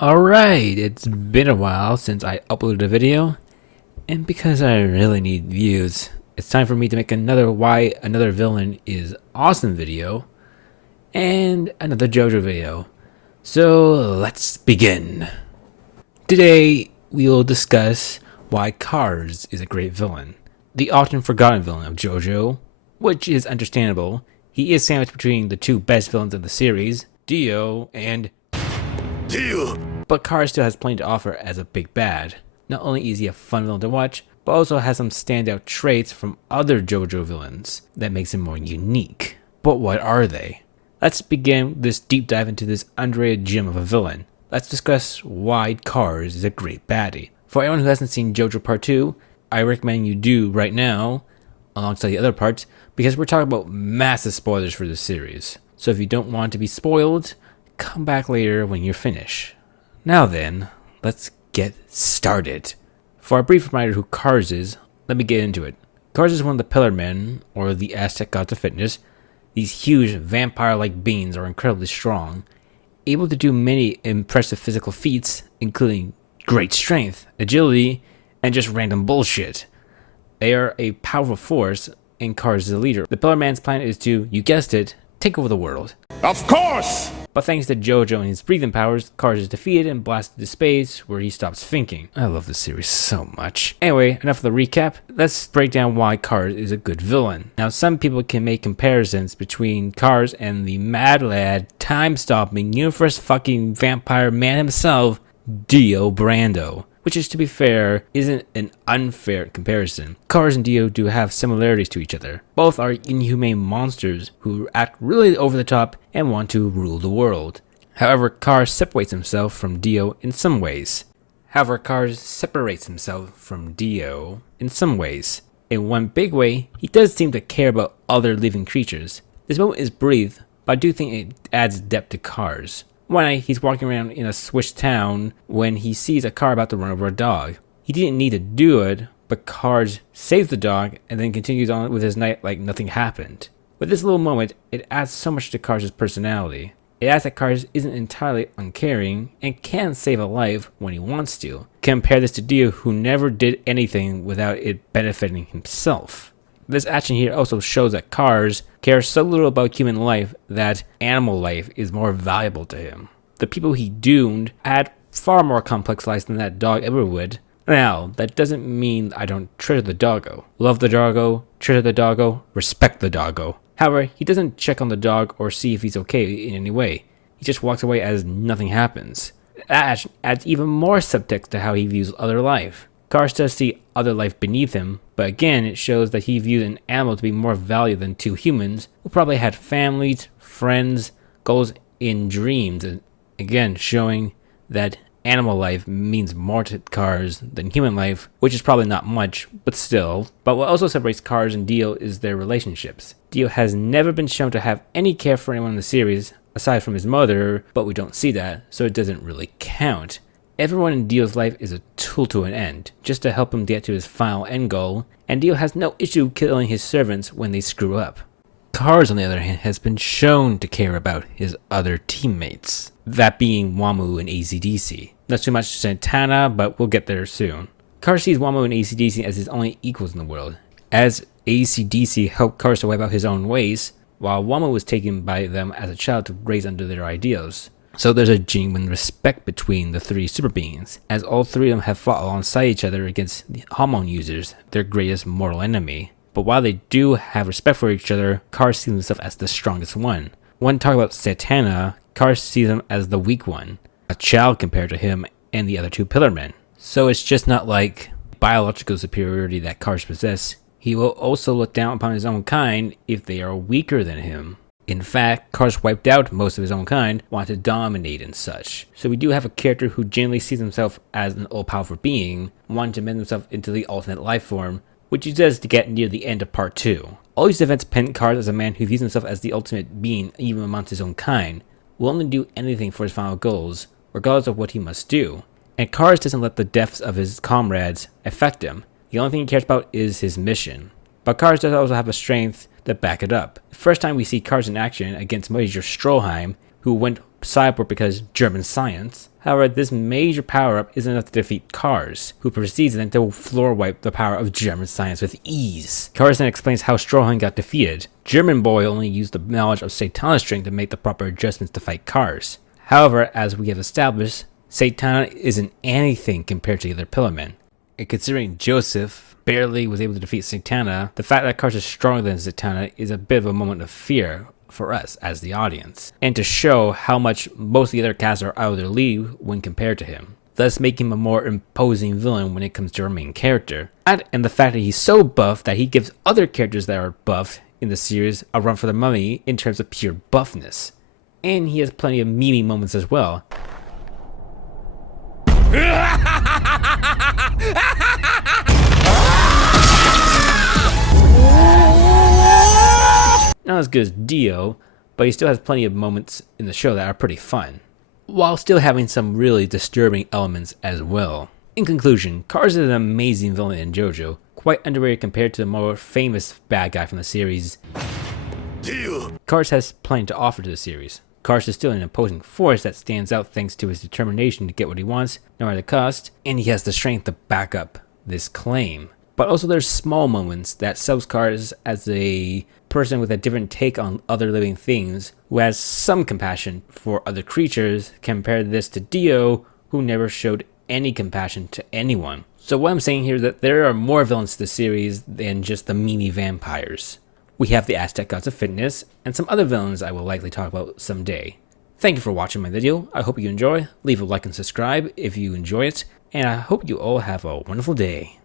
Alright, it's been a while since I uploaded a video, and because I really need views, it's time for me to make another Why Another Villain is Awesome video, and another JoJo video. So let's begin. Today, we will discuss why Cars is a great villain. The often forgotten villain of JoJo, which is understandable. He is sandwiched between the two best villains of the series, Dio and but Cars still has plenty to offer as a big bad. Not only is he a fun villain to watch, but also has some standout traits from other JoJo villains that makes him more unique. But what are they? Let's begin this deep dive into this underrated gem of a villain. Let's discuss why Cars is a great baddie. For anyone who hasn't seen JoJo Part 2, I recommend you do right now, alongside the other parts, because we're talking about massive spoilers for this series. So if you don't want to be spoiled, come back later when you're finished. Now then, let's get started. For a brief reminder who Cars is, let me get into it. Cars is one of the Pillar Men, or the Aztec gods of fitness. These huge vampire-like beings are incredibly strong, able to do many impressive physical feats, including great strength, agility, and just random bullshit. They are a powerful force, and Cars is the leader. The Pillar Man's plan is to, you guessed it, take over the world. Of course! But thanks to JoJo and his breathing powers, Cars is defeated and blasted to space, where he stops thinking. I love this series so much. Anyway, enough of the recap. Let's break down why Cars is a good villain. Now, some people can make comparisons between Cars and the mad lad, time-stopping, universe-fucking vampire man himself, Dio Brando. Which is, to be fair, isn't an unfair comparison. Cars and Dio do have similarities to each other. Both are inhumane monsters who act really over the top and want to rule the world. However, Cars separates himself from Dio in some ways. In one big way, he does seem to care about other living creatures. This moment is brief, but I do think it adds depth to Cars. One night, he's walking around in a Swiss town when he sees a car about to run over a dog. He didn't need to do it, but Cars saves the dog and then continues on with his night like nothing happened. With this little moment, it adds so much to Cars' personality. It adds that Cars isn't entirely uncaring and can save a life when he wants to. Compare this to Dio, who never did anything without it benefiting himself. This action here also shows that Cars cares so little about human life that animal life is more valuable to him. The people he doomed had far more complex lives than that dog ever would. Now, that doesn't mean I don't treasure the doggo. Love the doggo, treasure the doggo, respect the doggo. However, he doesn't check on the dog or see if he's okay in any way. He just walks away as nothing happens. That adds even more subtext to how he views other life. Cars does see other life beneath him, but again, it shows that he views an animal to be more valuable than two humans who probably had families, friends, goals, and dreams. And again, showing that animal life means more to Cars than human life, which is probably not much, but still. But what also separates Cars and Dio is their relationships. Dio has never been shown to have any care for anyone in the series, aside from his mother, but we don't see that, so it doesn't really count. Everyone in Dio's life is a tool to an end, just to help him get to his final end goal, and Dio has no issue killing his servants when they screw up. Cars, on the other hand, has been shown to care about his other teammates, that being Wamu and AC/DC. Not too much Santana, but we'll get there soon. Cars sees Wamu and AC/DC as his only equals in the world, as AC/DC helped Cars to wipe out his own ways, while Wamu was taken by them as a child to raise under their ideals. So there's a genuine respect between the three super beings, as all three of them have fought alongside each other against the hormone users, their greatest mortal enemy. But while they do have respect for each other, Cars sees himself as the strongest one. When talking about Santana, Cars sees him as the weak one, a child compared to him and the other two Pillar Men. So it's just not like biological superiority that Cars possess. He will also look down upon his own kind if they are weaker than him. In fact, Cars wiped out most of his own kind, wanted to dominate and such. So we do have a character who genuinely sees himself as an all-powerful being, wanting to mend himself into the ultimate life form, which he does to get near the end of part 2. All these events paint Cars as a man who views himself as the ultimate being even amongst his own kind, will only do anything for his final goals, regardless of what he must do. And Cars doesn't let the deaths of his comrades affect him. The only thing he cares about is his mission. But Cars does also have a strength that back it up. The first time we see Cars in action against Major Stroheim, who went Cyborg because German science. However, this major power-up isn't enough to defeat Kars, who proceeds then to floor wipe the power of German science with ease. Kars then explains how Stroheim got defeated. German boy only used the knowledge of Satana's strength to make the proper adjustments to fight Kars. However, as we have established, Satana isn't anything compared to the other Pillarmen. And considering Joseph barely was able to defeat Satana, the fact that Kars is stronger than Satana is a bit of a moment of fear for us as the audience, and to show how much most of the other cast are out of their league when compared to him, thus making him a more imposing villain when it comes to our main character. And the fact that he's so buff that he gives other characters that are buff in the series a run for their money in terms of pure buffness. And he has plenty of meme moments as well. Not as good as Dio, but he still has plenty of moments in the show that are pretty fun, while still having some really disturbing elements as well. In conclusion, Kars is an amazing villain in JoJo, quite underrated compared to the more famous bad guy from the series. Dio. Kars has plenty to offer to the series. Kars is still an opposing force that stands out thanks to his determination to get what he wants, no matter the cost, and he has the strength to back up this claim. But also there's small moments that sells Kars as a person with a different take on other living things, who has some compassion for other creatures, compared to this to Dio, who never showed any compassion to anyone. So what I'm saying here is that there are more villains to the series than just the meme vampires. We have the Aztec gods of fitness, and some other villains I will likely talk about someday. Thank you for watching my video. I hope you enjoy. Leave a like and subscribe if you enjoy it, and I hope you all have a wonderful day.